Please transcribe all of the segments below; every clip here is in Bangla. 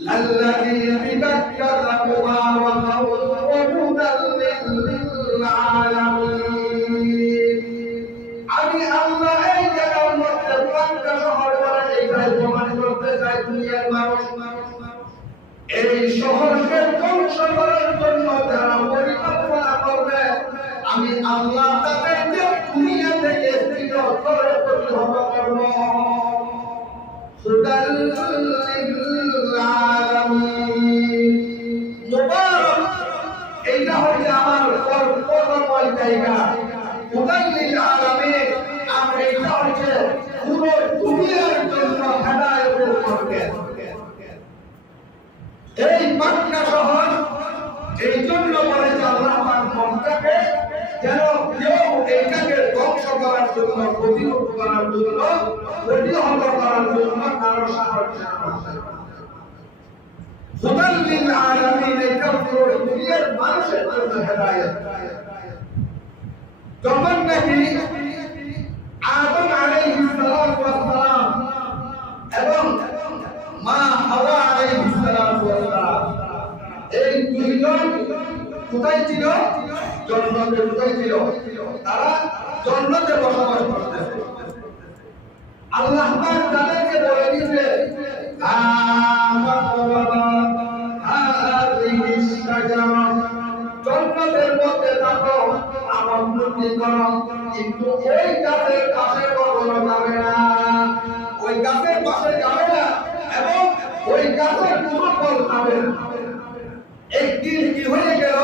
الذي ببكة مباركا وهدى للعالمين আমি আল্লাহ এই জায়গার মধ্যে মক্কা শহর বলে এইটাই প্রমাণ করতে চাই দুনিয়ার মানুষ এই শহরকে ধ্বংস করার জন্য যারা পরিকল্পনা করবে আমি আল্লাহ তাদেরকে দুনিয়া থেকে বিদায় করে প্রতিহত করব মুবারক এইটা হচ্ছে আমার কর্মময় জায়গা মুদাল্লিল আলামিন আর এইটা হচ্ছে পুরো দুনিয়ার জন্য হেদায়েতের পথে এই মক্কা শহর এই জন্য বলেছে আল্লাহ পাক মক্কাকে যেন কেউ এইটাকে ধ্বংস করার জন্য প্রতিরোধ করার জন্য প্রতিহত করার জন্য কারো সাহস মুদাল্লিল আলামিন এটা পুরো দুনিয়ার মানুষের জন্য হেদায়েত যখন নাকি আদম আলাইহিস সালাম এবং মা হাওয়া আলাইহিস সালাম এই দুইজন কোথায় ছিল জান্নাতে কোথায় ছিল তারা জান্নাতে বসবাস করতেন আল্লাহ পাক তাদেরকে বলে দিয়েছে জান্নাতের মধ্যে থাকো আমার উন্নতি করো কিন্তু ওই গাছের পাশে কখনো যাবে না ওই গাছের পাশে যাবে না এবং ওই গাছের কোনো ফল খাবে না একদিন কি হয়ে গেল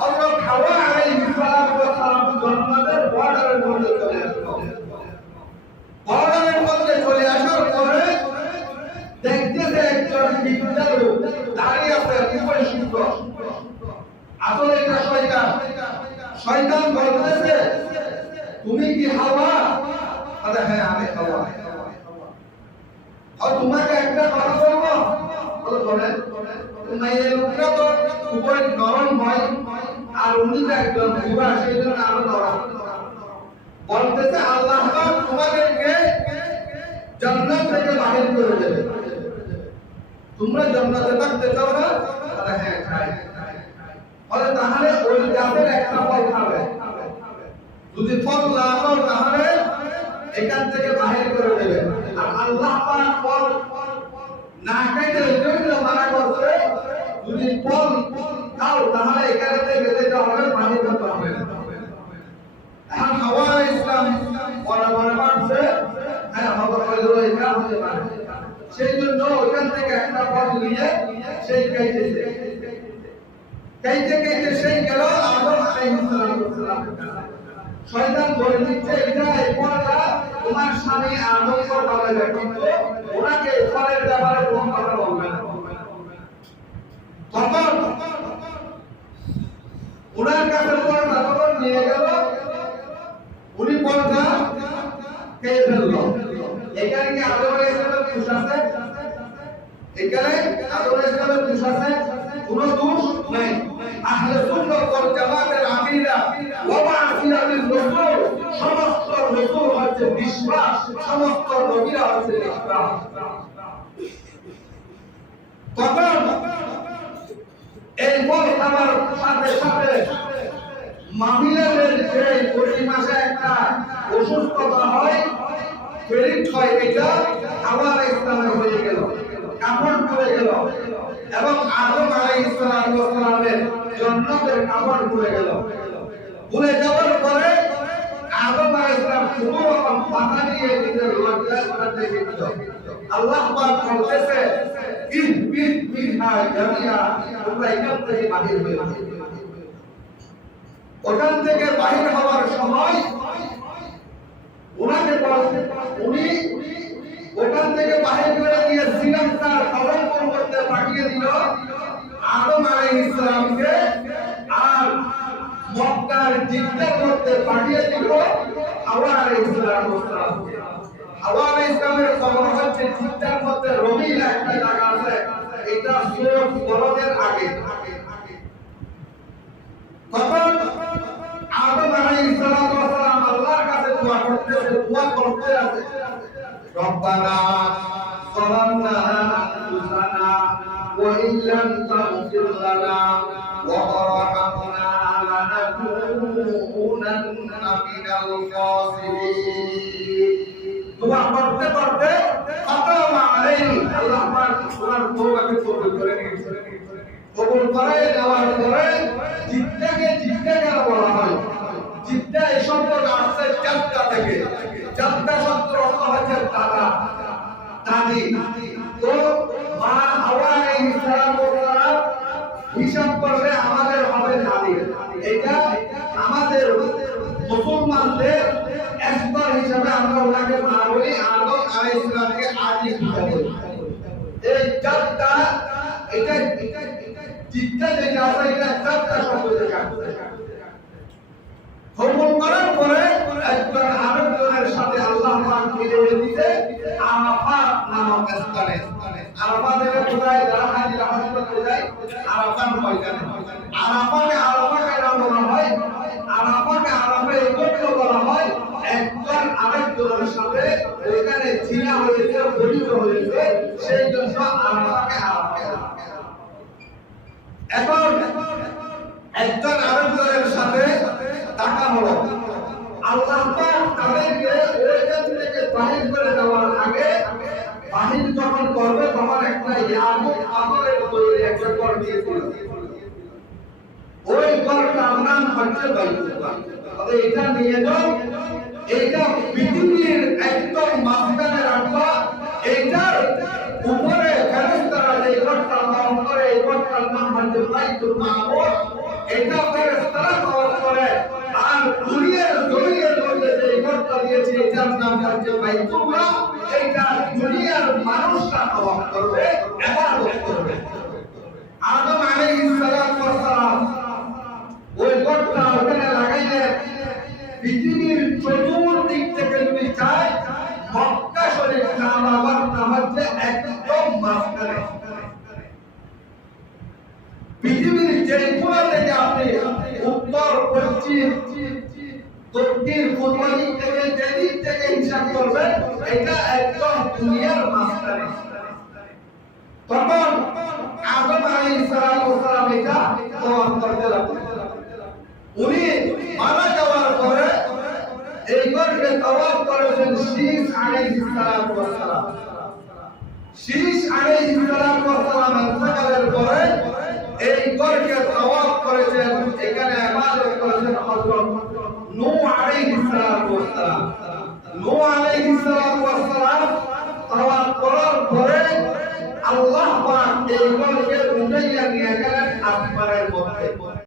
হযরত হাওয়া আলাইহিস সালাম জান্নাতের বর্ডারের মধ্যে চলে আসলো বর্ডারের মধ্যে চলে আসার পরে দেখতেছে একজন বিদ্যা লোক দাঁড়িয়ে আছে উপরে শুদ্ধ আসলে এটা শয়তান বলতেছে তুমি কি হাওয়া আরে হ্যাঁ আমি হাওয়া আর তোমাকে একটা কথা বলবো বলেন এই লোকটা তো উপরে নরম হয় আর উনি তো একজন বুড়া সেই জন্য আরো নরম বলতেছে আল্লাহ পাক তোমাদেরকে জান্নাত থেকে বাহির করে দেবে তোমরা জান্নাতে থাকতে চাও না আরে হ্যাঁ চাই বলে তাহলে ওই গাছের একটা ফল খাবে যদি ফল না খাও তাহলে এখান থেকে বাহির করে দেবে আর আল্লাহ পাক ফল না খাইতে জন্য মানা করছে যদি ফল খাও তাহলে এখান থেকে যেতে হবে বাহির করতে হবে এখন হাওয়া ইসলাম বরাবর মানছে হ্যাঁ হবে হয়তো এটা হতে পারে সেই জন্য ওখান থেকে একটা ফল নিয়ে সেই খাইতেছে কাইতে সেই গেল আদম আলাইহিস সালাম শয়তান বলে দিচ্ছে এটা এই ফলটা তোমার স্বামী আদম কো বলে কিন্তু ওনাকে ফলের ব্যাপারে কোনো কথা বলবে না তখন ওনার কাছে ফলটা তখন নিয়ে গেল উনি ফলটা খেয়ে ফেলল এখানে কি আদম আলাইহিস সালামের দোষ আছে এখানে আদম আলাইহিস সালামের দোষ আছে কোনো দোষ নাই আহলে সুন্নাত ওয়াল জামাতের আকীদা ওয়া মা'সিয়াতুর রাসূল সমস্ত রাসূল হচ্ছে বিশ্বাস সমস্ত নবীরা হচ্ছে বিশ্বাস তখন এই ফল খাবার সাথে সাথে মাহিলাদের যে প্রতি মাসে একটা অসুস্থতা হয় পেরিড হয় এটা আবার ইসলামে হয়ে গেল কাপড় পরে গেল এবং আদম আলাইহিস সালামের জান্নাতের কাপড় পরে গেল ভুলে যাওয়ার পরে আদম আলাইহিস সালাম কোনো রকম পাতা নিয়ে নিজের লজ্জা করতে গেছিল আল্লাহ পাক বলতেছে ইহবিত মিনহা জামিয়া তোমরা এখান থেকে বাহির হয়ে যাও ওখান থেকে বাহির হওয়ার সময় ওনাকে বলতে উনি ওখান থেকে বাহির করে দিয়ে শ্রীলঙ্কার কলম্বোর মধ্যে পাঠিয়ে দিল আদম আলাইহিস সালামকে আর মক্কার জিদ্দার মধ্যে পাঠিয়ে দিল হাওয়া আলাইহিস সালামকে হাওয়া আলাইহিস সালামের কবর হচ্ছে জিদ্দার মধ্যে রবিলা একটা জায়গা আছে এটা সূরা বলদের আগে তখন আদম আলাইহিস সালাম আল্লাহর কাছে দোয়া করতে আছে রব্বানা ظلمنا أنفسنا وإن لم تغفر لنا وترحمنا لنكونن من الخاسرين দোয়া করতে করতে খতম আলাইহি আল্লাহ পাক ওনার তওবাকে কবুল করে নিয়েছেন কবুল করে দেওয়ার পরে জিদ্দাকে বলা হয় জিদ্দা এই শব্দটা আসছে জাদ্দা থেকে জাদ্দা শব্দের অর্থ হচ্ছে দাদা দাদি তো মা হাওয়া আলাইহিস সালাম হিসাব করলে আমাদের হবে দাদি এটা আমাদের মুসলমানদের স্তর হিসাবে আমরা ওনাকে মা বলি আদম আলাইহিস সালামকে আদি হিসাবে এই জাদ্দা এটা জিদ্দা যেটা আছে এটা জাদ্দা শব্দ থেকে আসছে কবুল করার পরে একজন আরেকজনের সাথে আল্লাহ পাক মিলিয়ে দিতে আরাফাত নামক স্থানে আরাফাতের কোথায় যারা হাজিরা হজ করতে যায় আরাফাত ময়দানে আরাফাকে নাম বলা হয় আরাফা একত্র বলা হয় একজন আরেকজনের সাথে এখানে চিনা হয়েছে জড়িত হয়েছে সেই জন্য আরাফাকে এখন একজন আরেকজনের সাথে দেখা হলো আল্লাহ পাক তাদেরকে ওইখান থেকে বাহির করে দেওয়ার আগে বাহির যখন করবে তখন একটা ইয়াকুব আদরের তৈরি একটা ঘর দিয়েছিল ওই ঘরটার নাম হচ্ছে বাইতুল্লাহ তবে এটা নিয়ে যাও এটা পৃথিবীর একদম মাঝখানে রাখবা এটার উপরে ফেরেশতারা যে ঘরটা নাম করে এই ঘরটার নাম হচ্ছে বাইতুল মামুর এটা ফেরেশতারা তওয়াফ করে আর দুনিয়ার জমিনের মধ্যে যে ঘরটা দিয়েছে এটার নাম হচ্ছে বাইতুল্লাহ এটা দুনিয়ার মানুষরা তওয়াফ করবে ইবাদত করবে আদম আলাইহিস সালাম ওই ঘরটা ওখানে লাগাইলে পৃথিবীর চতুর্দিক থেকে যদি চাই মক্কা শরীফ কাবার মধ্যে একদম মাঝখানে পৃথিবীর যে কোণা থেকে আপনি উত্তর পশ্চিম দক্ষিণ পূর্ব দিক থেকে যে দিক থেকে হিসাব করবেন এটা একদম দুনিয়ার মাঝখানে তখন আদম আলাইহিস সালাম এটা তওয়াফ করতে লাগলেন উনি মারা যাওয়ার পরে এই ঘরকে তওয়াফ করেছেন শীস আলাইহিস সালাম শীস আলাইহিস সালাম ইন্তেকালের পরে এই ঘরকে তওয়াফ করেছেন এখানে ইবাদত করেছেন হযরত নূহ আলাইহিস সালাম নূহ আলাইহিস সালাম তওয়াফ করার পরে আল্লাহ পাক এই ঘরকে উঠাইয়া নিয়ে গেলেন আসমানের মধ্যে